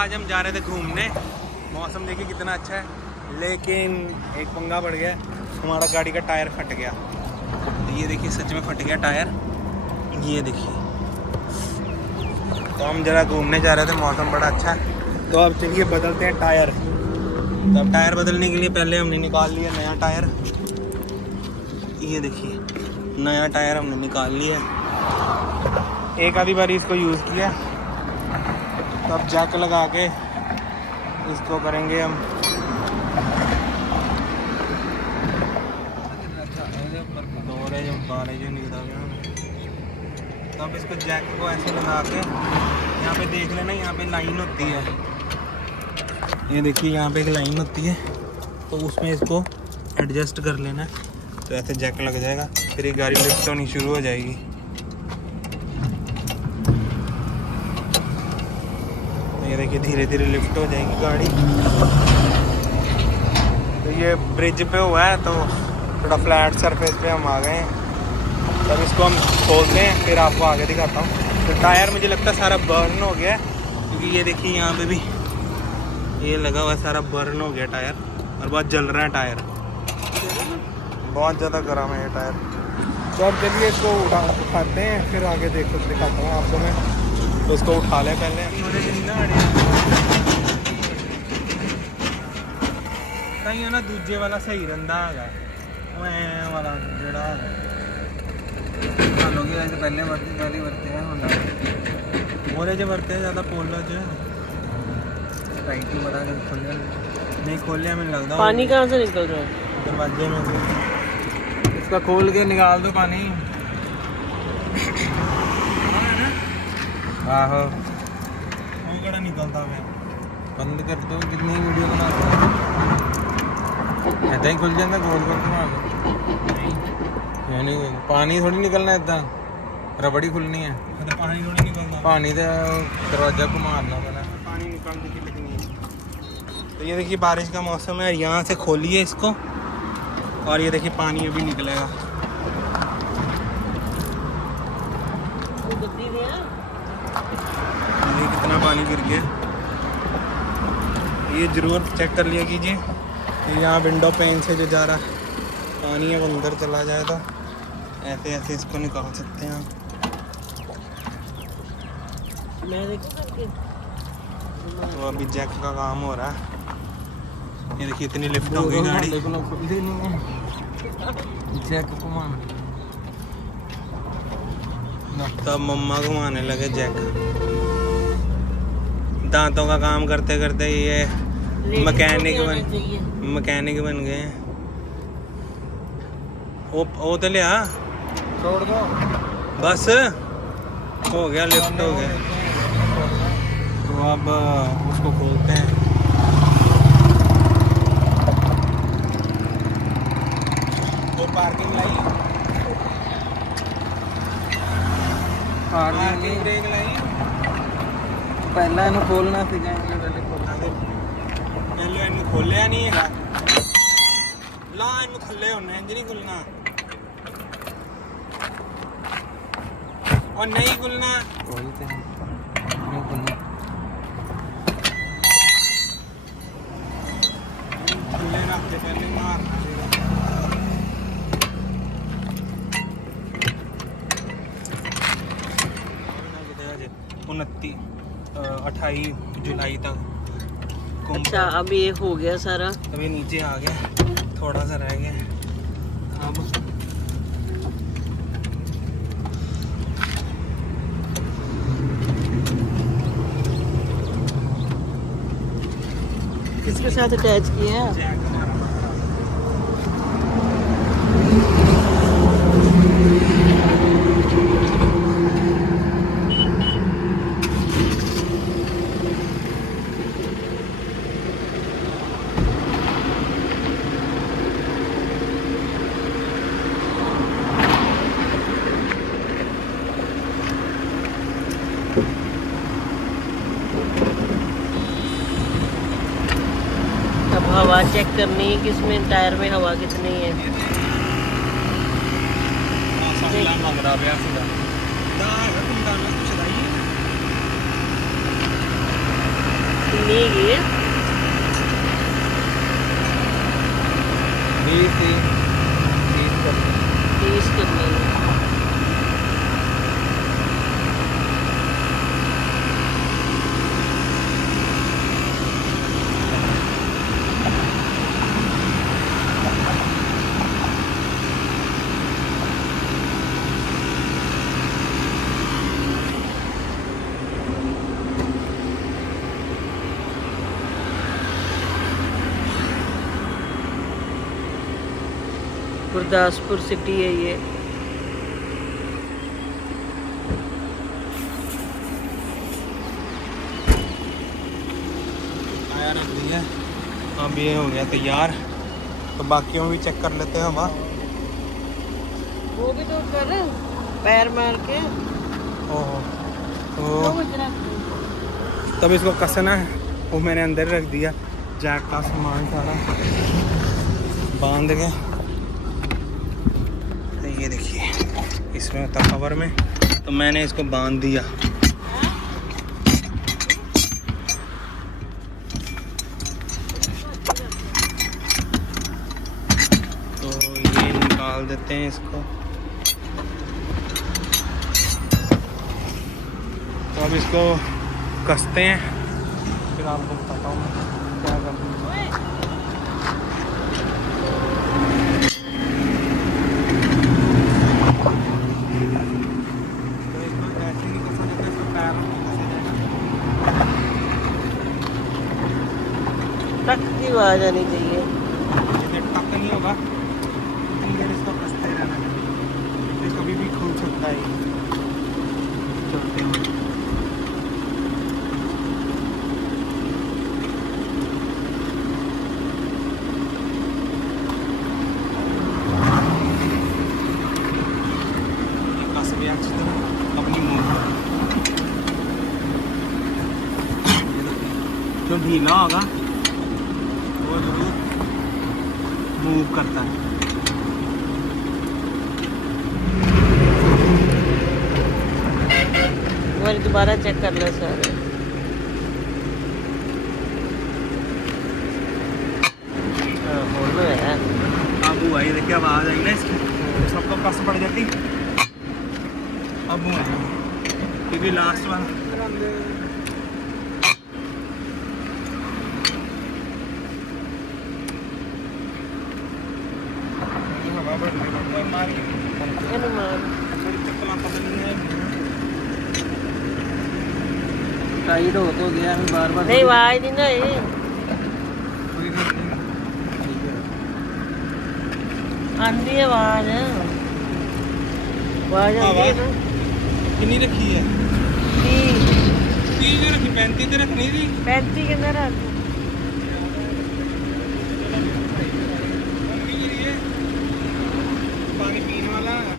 आज हम जा रहे थे घूमने, मौसम देखिए कितना अच्छा है, लेकिन एक पंगा पड़ गया, हमारा गाड़ी का टायर फट गया। तो ये देखिए सच में फट गया टायर, ये देखिए। तो हम जरा घूमने जा रहे थे, मौसम बड़ा अच्छा है, तो अब चलिए बदलते हैं टायर। तो अब टायर बदलने के लिए पहले हमने निकाल लिया नया टायर, ये देखिए नया टायर हमने निकाल लिया। एक आधी बार इसको यूज़ किया, तो अब जैक लगा के इसको करेंगे हम। तो अब इसको जैक को ऐसे लगा के, यहाँ पे देख लेना, यहाँ पे लाइन होती है, ये देखिए यहाँ पे एक लाइन होती है, तो उसमें इसको एडजस्ट कर लेना, तो ऐसे जैक लग जाएगा, फिर ये गाड़ी लिफ्ट होनी शुरू हो जाएगी। ये देखिए धीरे धीरे लिफ्ट हो जाएगी गाड़ी। तो ये ब्रिज पे हुआ है, तो थोड़ा फ्लैट सरफेस पे हम आ गए हैं। तब इसको हम खोलते हैं, फिर आपको आगे दिखाता हूँ। तो टायर मुझे लगता है सारा बर्न हो गया है, क्योंकि ये देखिए यहाँ पे भी ये लगा हुआ है, सारा बर्न हो गया टायर, और बहुत जल रहा है टायर, बहुत ज़्यादा गर्म है ये टायर। तो अब चलिए इसको उठाते हैं, फिर आगे दिखाता हूँ आपको मैं। तो उसको उठा लें पहले, कहीं है ना दूजे वाला सही रंदा है वाला जड़ा पहले वरते हैं बोले जो वरते हैं ज़्यादा पोलो जो टाइट बड़ा खोल नहीं खोलिया, मैंने लगता पानी कहाँ से निकल रहा है? दरवाजे में से। इसका खोल के निकाल दो पानी। आहो वो कड़ा निकलता है, बंद कर दो, कितनी वीडियो बना ऐसा ही खुल जाता गोल गोल घुमा यानी पानी थोड़ी निकलना इदा, रबड़ी खुलनी है। तो पानी थोड़ी निकलता, पानी का दरवाजा को मारना पड़ा, पानी निकालने की टेक्निक। तो ये देखिए बारिश का मौसम है, यहाँ से खोलिए इसको, और ये देखिए पानी अभी निकलेगा। ये कितना पानी गिर गया, ये ज़रूर चेक कर लिया कीजिए। यहाँ विंडो पेन से जो जा रहा पानी अब अंदर चला जाए, तो ऐसे ऐसे इसको निकाल सकते हैं आप। तो अभी जैक का काम हो रहा है, ये देखिए इतनी लिफ्ट हो गई गाड़ी। तब मम्मा घुमाने लगे जैक, दांतों का काम करते करते ये मैकेनिक बन गए हैं। वो तो लिया छोड़ दो, बस हो गया, लिफ्ट हो गया। तो अब उसको खोलते हैं। तो पार्किंग लाई, पार्किंग ब्रेक लाई, पहला इन्हें खोलना सीखा, पहले इन्हें खोलिया नहीं है ला, इन्हें थल्ले होना इंज नहीं खुलना, और नहीं खुलना। थल्ले रखते पहले मारना 28 जुलाई तक। अच्छा अब ये हो गया सारा, अभी नीचे आ गया, थोड़ा सा रह गया। अब किसके साथ अटैच किए हैं? अब हवा चेक करनी है कि इसमें टायर में हवा कितनी है। कितनी है 20 थी 30 कर 30 करनी है गुरदासपुर सिटी है ये टायर रख दिया अब ये हो गया तैयार तो बाकियों भी चेक कर लेते हैं हवा वो भी तो कर पैर मार के ओहो तो तब इसको कसना है वो मैंने अंदर रख दिया जैक का सामान सारा बांध के तो ये देखिए इसमें होता कवर में तो मैंने इसको बांध दिया तो ये निकाल देते हैं इसको तो अब इसको कसते हैं फिर आपको बताता हूँ मैं क्या करना है। तो इसको ऐसे ही कसा जाता है इसको पैर में कसा जाएगा टक की आवाज आनी चाहिए ये टक नहीं होगा इतनी देर इसको कसते रहना है ये कभी भी खुल सकता है चलते हैं अपनी जो ढीला होगा वो जरूर मूव करता है और दोबारा चेक कर लो सारे हाँ बोल लो यार अब हुआ ये देखिए आवाज आई ना इसकी सबको कस पड़ जाती अब हुआ क्योंकि लास्ट वाला हवा बढ़ रही मारी अनुमान टाइट हो तो गया मैं बार बार नहीं आवाज नहीं ना ये आंधी है आवाज आवाज आती है ना कितनी रखी है 30 30 रखी 35 रखनी थी 35 के अंदर आती